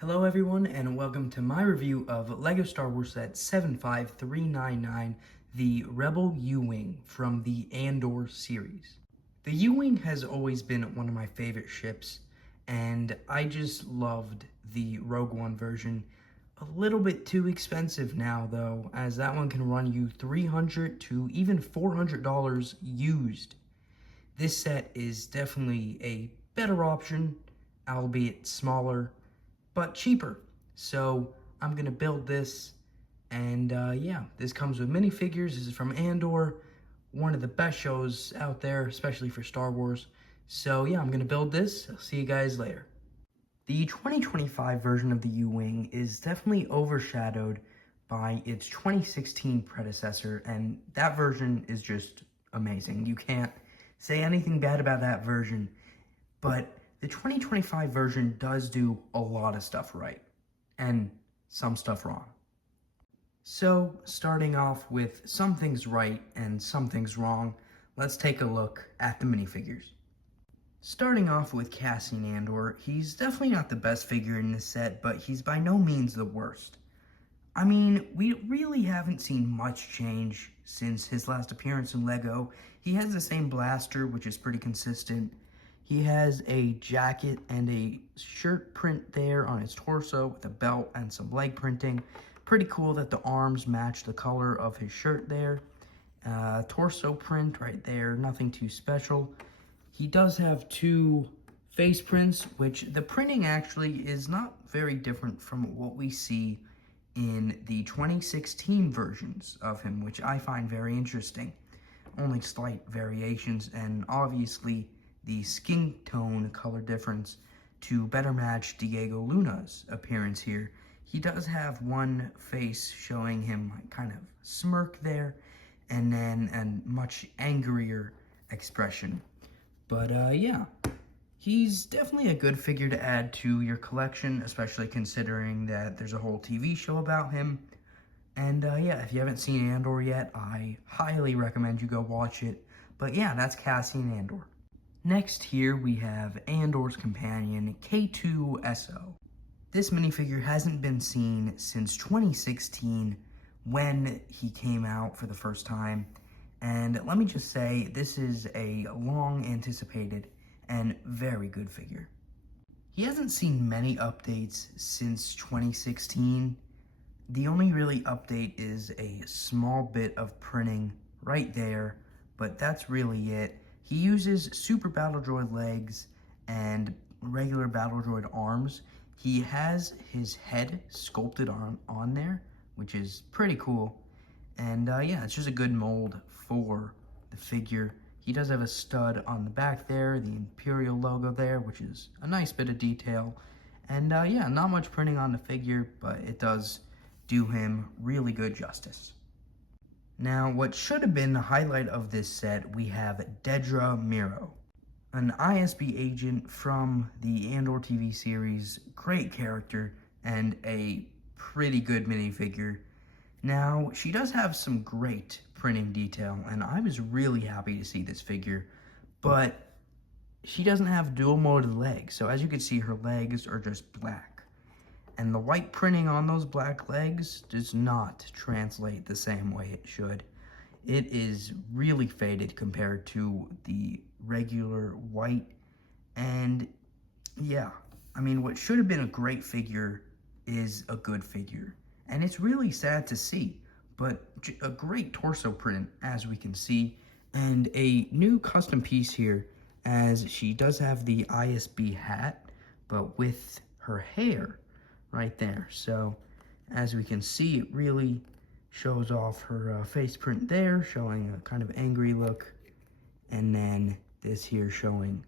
Hello everyone and welcome to my review of LEGO Star Wars Set 75399, the Rebel U-Wing from the Andor series. The U-Wing has always been one of my favorite ships, and I just loved the Rogue One version. A little bit too expensive now though, as that one can run you $300 to even $400 used. This set is definitely a better option, albeit smaller, but cheaper. So I'm gonna build this, and yeah, this comes with minifigures. This is from Andor, one of the best shows out there, especially for Star Wars. So yeah, I'm gonna build this. I'll see you guys later. The 2025 version of the U-Wing is definitely overshadowed by its 2016 predecessor, and that version is just amazing. You can't say anything bad about that version, but the 2025 version does do a lot of stuff right, and some stuff wrong. So, starting off with some things right and some things wrong, let's take a look at the minifigures. Starting off with Cassian Andor, he's definitely not the best figure in this set, but he's by no means the worst. I mean, we really haven't seen much change since his last appearance in LEGO. He has the same blaster, which is pretty consistent. He has a jacket and a shirt print there on his torso with a belt and some leg printing. Pretty cool that the arms match the color of his shirt there. Torso print right there, nothing too special. He does have two face prints, which the printing actually is not very different from what we see in the 2016 versions of him, which I find very interesting. Only slight variations, and obviously the skin tone color difference to better match Diego Luna's appearance here. He does have one face showing him kind of smirk there, and then a much angrier expression. But yeah, he's definitely a good figure to add to your collection, especially considering that there's a whole TV show about him. And yeah, if you haven't seen Andor yet, I highly recommend you go watch it. But yeah, that's Cassian Andor. Next here we have Andor's companion, K2SO. This minifigure hasn't been seen since 2016 when he came out for the first time. And let me just say, this is a long anticipated and very good figure. He hasn't seen many updates since 2016. The only really update is a small bit of printing right there, but that's really it. He uses Super Battle Droid legs and regular Battle Droid arms. He has his head sculpted on there, which is pretty cool. And yeah, it's just a good mold for the figure. He does have a stud on the back there, the Imperial logo there, which is a nice bit of detail. And yeah, not much printing on the figure, but it does do him really good justice. Now, what should have been the highlight of this set, we have Dedra Meero, an ISB agent from the Andor TV series. Great character and a pretty good minifigure. Now, she does have some great printing detail, and I was really happy to see this figure, but she doesn't have dual molded legs, so as you can see, her legs are just black. And the white printing on those black legs does not translate the same way it should. It is really faded compared to the regular white. And yeah, I mean, what should have been a great figure is a good figure. And it's really sad to see, but a great torso print, as we can see, and a new custom piece here, as she does have the ISB hat, but with her hair right there. So as we can see, it really shows off her face print there, showing a kind of angry look, and then this here showing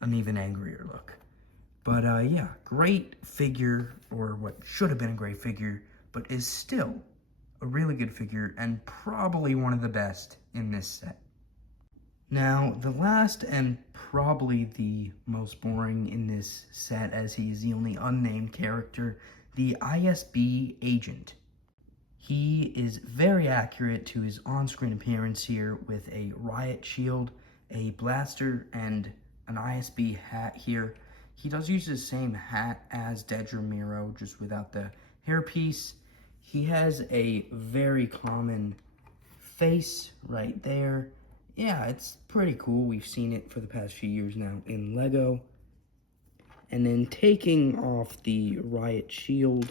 an even angrier look. But yeah, great figure, or what should have been a great figure, but is still a really good figure and probably one of the best in this set. Now, the last and probably the most boring in this set, as he is the only unnamed character, the ISB agent. He is very accurate to his on-screen appearance here with a riot shield, a blaster, and an ISB hat here. He does use the same hat as Dedra Miro, just without the hairpiece. He has a very common face right there. Yeah, it's pretty cool. We've seen it for the past few years now in LEGO. And then taking off the riot shield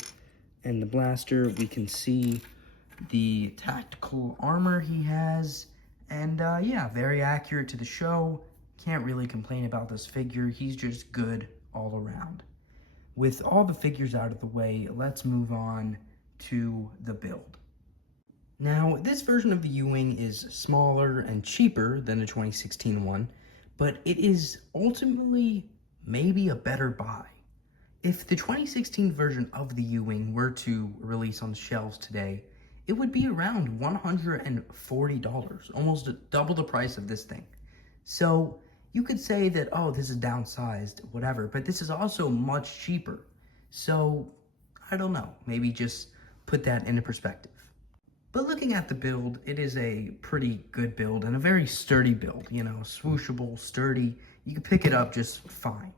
and the blaster, we can see the tactical armor he has. And yeah, very accurate to the show. Can't really complain about this figure. He's just good all around. With all the figures out of the way, let's move on to the build. Now, this version of the U-Wing is smaller and cheaper than the 2016 one, but it is ultimately maybe a better buy. If the 2016 version of the U-Wing were to release on the shelves today, it would be around $140, almost double the price of this thing. So you could say that, oh, this is downsized, whatever, but this is also much cheaper. So I don't know, maybe just put that into perspective. But looking at the build, it is a pretty good build and a very sturdy build, you know, swooshable, sturdy. You can pick it up just fine.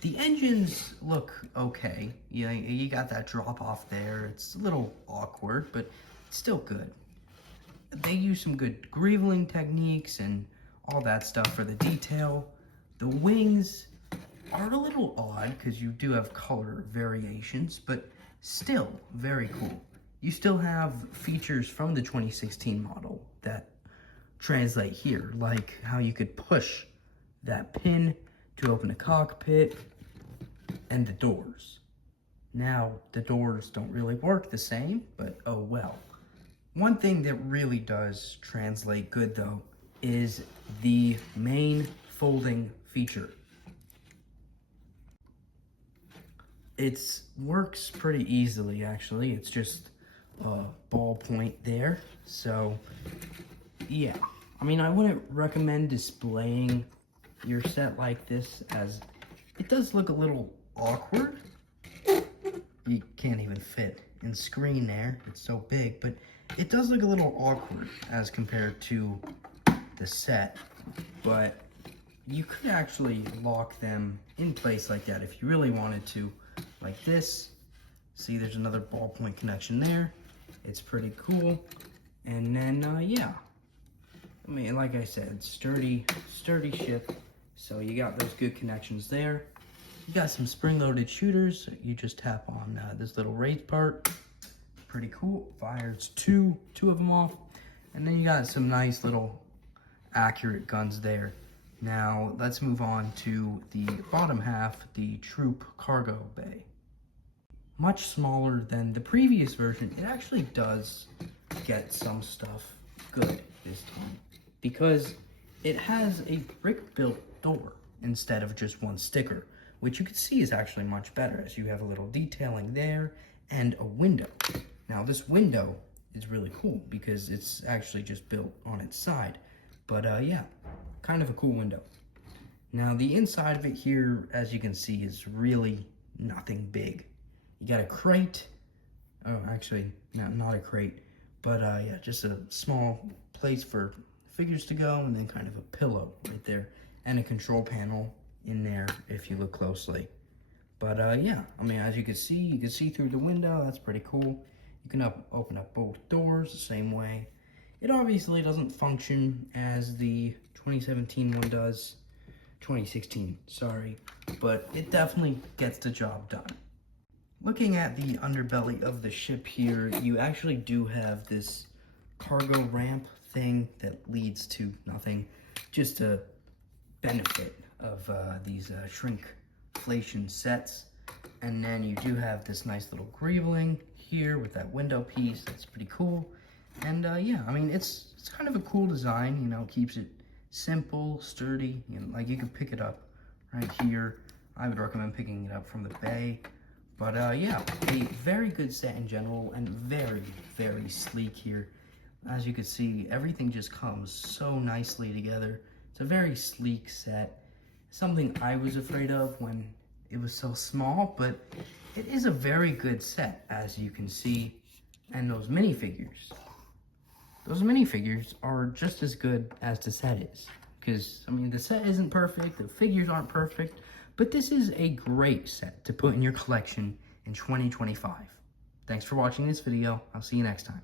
The engines look okay. You got that drop off there. It's a little awkward, but it's still good. They use some good greeveling techniques and all that stuff for the detail. The wings are a little odd because you do have color variations, but still very cool. You still have features from the 2016 model that translate here, like how you could push that pin to open a cockpit and the doors. Now, the doors don't really work the same, but oh well. One thing that really does translate good, though, is the main folding feature. It works pretty easily, actually. It's just a ball point there. So, yeah. I mean, I wouldn't recommend displaying your set like this, as it does look a little awkward. You can't even fit in screen there. It's so big, but it does look a little awkward as compared to the set. But you could actually lock them in place like that if you really wanted to, like this. See, there's another ballpoint connection there. It's pretty cool. And then, yeah. I mean, like I said, sturdy ship. So you got those good connections there. You got some spring-loaded shooters. You just tap on this little raised part. Pretty cool. Fires two of them off. And then you got some nice little accurate guns there. Now, let's move on to the bottom half, the troop cargo bay. Much smaller than the previous version, it actually does get some stuff good this time, because it has a brick-built door instead of just one sticker, which you can see is actually much better, as you have a little detailing there and a window. Now, this window is really cool because it's actually just built on its side, but yeah, kind of a cool window. Now, the inside of it here, as you can see, is really nothing big. You got a crate. Oh, actually, not a crate, but yeah, just a small place for figures to go, and then kind of a pillow right there, and a control panel in there if you look closely. But yeah, I mean, as you can see through the window. That's pretty cool. You can open up both doors the same way. It obviously doesn't function as the 2017 one does. 2016, sorry, but it definitely gets the job done. Looking at the underbelly of the ship here, you actually do have this cargo ramp thing that leads to nothing, just a benefit of these shrinkflation sets. And then you do have this nice little greeveling here with that window piece. That's pretty cool. And yeah, I mean, it's kind of a cool design, you know, keeps it simple, sturdy, you know, like you can pick it up right here. I would recommend picking it up from the bay. But yeah, a very good set in general, and very, very sleek here. As you can see, everything just comes so nicely together. It's a very sleek set. Something I was afraid of when it was so small, but it is a very good set, as you can see. And those minifigures are just as good as the set is. Because, I mean, the set isn't perfect, the figures aren't perfect, but this is a great set to put in your collection in 2025. Thanks for watching this video. I'll see you next time.